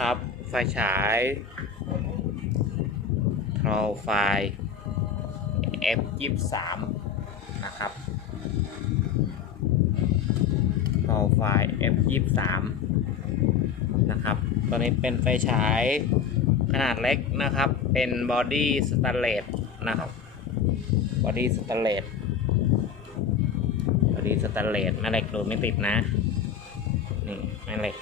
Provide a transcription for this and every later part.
นะครับ ไฟฉายทรอไฟ F 2 3 นะครับทรอไฟ F 2 3 นะครับ ตัวนี้เป็นไฟฉายขนาดเล็กนะครับ เป็นบอดี้สแตนเลสนะครับบอดี้สแตนเลสบอดี้สแตนเลสแม่เหล็กดูไม่ติดนะ นี่แม่เหล็ก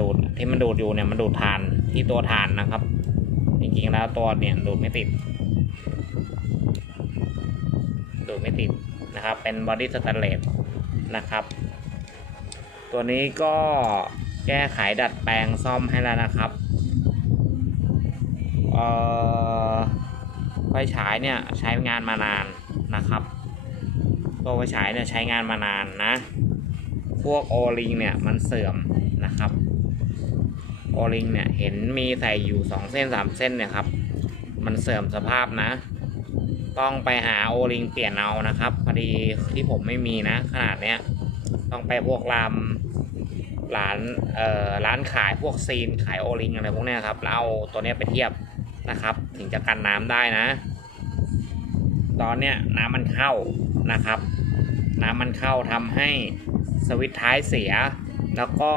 ดูดที่มันดูดอยู่เนี่ยมันดูดทานที่ตัวทานนะครับ จริงๆแล้วตัวเนี่ยดูดไม่ติด ดูดไม่ติดนะครับ เป็นบอดี้สแตนเลสนะครับ ตัวนี้ก็แก้ไขดัดแปลงซ่อมให้แล้วนะครับไฟฉายเนี่ยใช้งานมานานนะครับ ตัวไฟฉายเนี่ยใช้งานมานานนะ พวกโอลิงเนี่ยมันเสื่อมนะครับ โอลิงเนี่ยเห็นมีใส่อยู่2เส้น3เส้นเนี่ยครับ มันเสื่อมสภาพนะ ต้องไปหาโอลิงเปลี่ยนเอานะครับพอดีที่ผมไม่มีนะ ขนาดเนี้ยต้องไปพวกรามร้านเอ่อร้านขายพวกซีนขายโอลิงอะไรพวกเนี้ยครับแล้วเอาตัวเนี้ยไปเทียบนะครับ ถึงจะกันน้ำได้นะ ตอนเนี้ยน้ำมันเข้านะครับ น้ำมันเข้าทำให้สวิตช์ท้ายเสียแล้วก็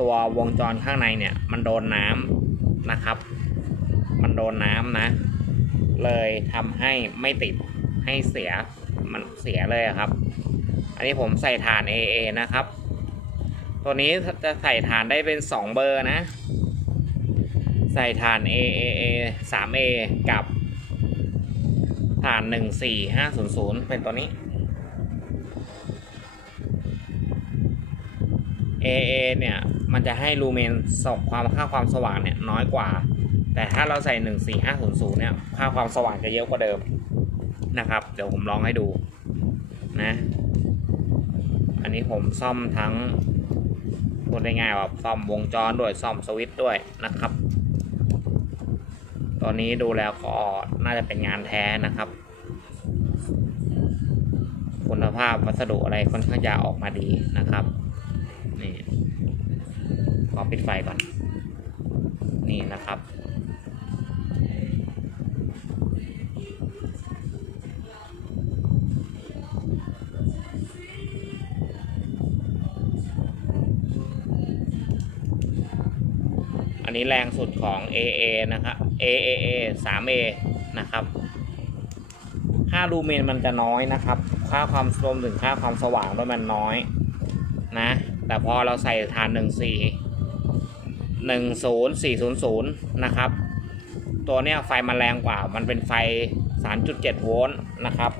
ตัววงจรข้างในเนี่ย มันโดนน้ำนะครับ มันโดนน้ำนะ เลยทำให้ไม่ติดให้เสียมันเสียเลยครับ อันนี้ผมใส่ฐาน AA นะครับ ตัวนี้จะใส่ฐานได้เป็น 2 เบอร์นะ ใส่ฐาน AAA 3A กับฐาน 14500 เป็นตัวนี้ AA เนี่ย มันจะให้ลูเมนสองความค่าความสว่างเนี่ยน้อยกว่า แต่ถ้าเราใส่ 14500เนี่ยค่าความสว่างจะเยอะกว่าเดิมนะครับ เดี๋ยวผมลองให้ดูนะอันนี้ผมซ่อมทั้งพูดง่ายว่าซ่อมวงจรด้วยซ่อมสวิตช์ด้วยนะครับ ตอนนี้ดูแล้วก็น่าจะเป็นงานแท้นะครับ คุณภาพวัสดุอะไรค่อนข้างจะออกมาดีนะครับนี่ ขอปิดไฟก่อน นี่นะครับ อันนี้แรงสุดของ AA นะครับ AAA 3A นะครับค่าลูเมนมันจะน้อยนะครับ ค่าความรวมถึงค่าความสว่างด้วยมันน้อยนะ แต่พอเราใส่ฐานหนึ่ง c 10400 นะครับ ตัวเนี้ยไฟมันแรงกว่า มันเป็นไฟ 3.7 โวลต์นะครับ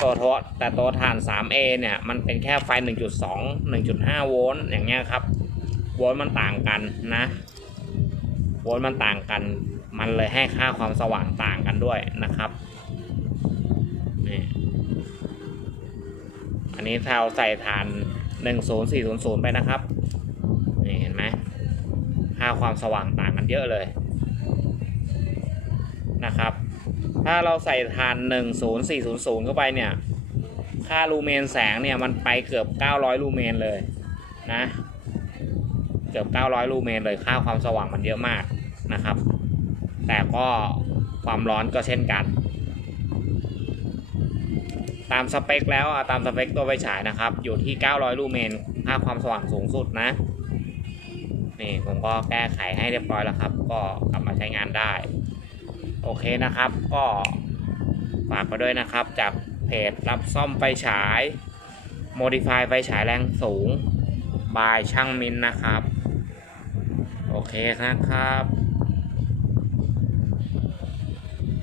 ตัวทศแต่ตัวฐาน 3A เนี่ย มันเป็นแค่ไฟ 1.2 1.5 โวลต์ อย่างเงี้ยครับ โวลต์มันต่างกันนะ โวลต์มันต่างกัน มันเลยให้ค่าความสว่างต่างกันด้วยนะครับนี่อันนี้เราใส่ฐาน 10400 ไปนะครับนี่เห็นไหมค่าความสว่างต่างกันเยอะเลยนะครับ ถ้าเราใส่ฐาน 10400 เข้าไปเนี่ย ค่าลูเมนแสงเนี่ยมันไปเกือบ 900 ลูเมนเลยนะ เกือบ 900 ลูเมนเลย ค่าความสว่างมันเยอะมากนะครับ แต่ก็ความร้อนก็เช่นกัน ตามสเปคแล้วตามสเปคตัวไฟฉายนะครับ อยู่ที่ 900 ลูเมน ค่าความสว่างสูงสุดนะ นี่ผมก็แก้ไขให้เรียบร้อยแล้วครับ ก็กลับมาใช้งานได้ โอเคนะครับ ก็ฝากไปด้วยนะครับ จากเพจรับซ่อมไฟฉาย Modify ไฟฉายแรงสูง บายช่างมินนะครับ โอเคนะครับ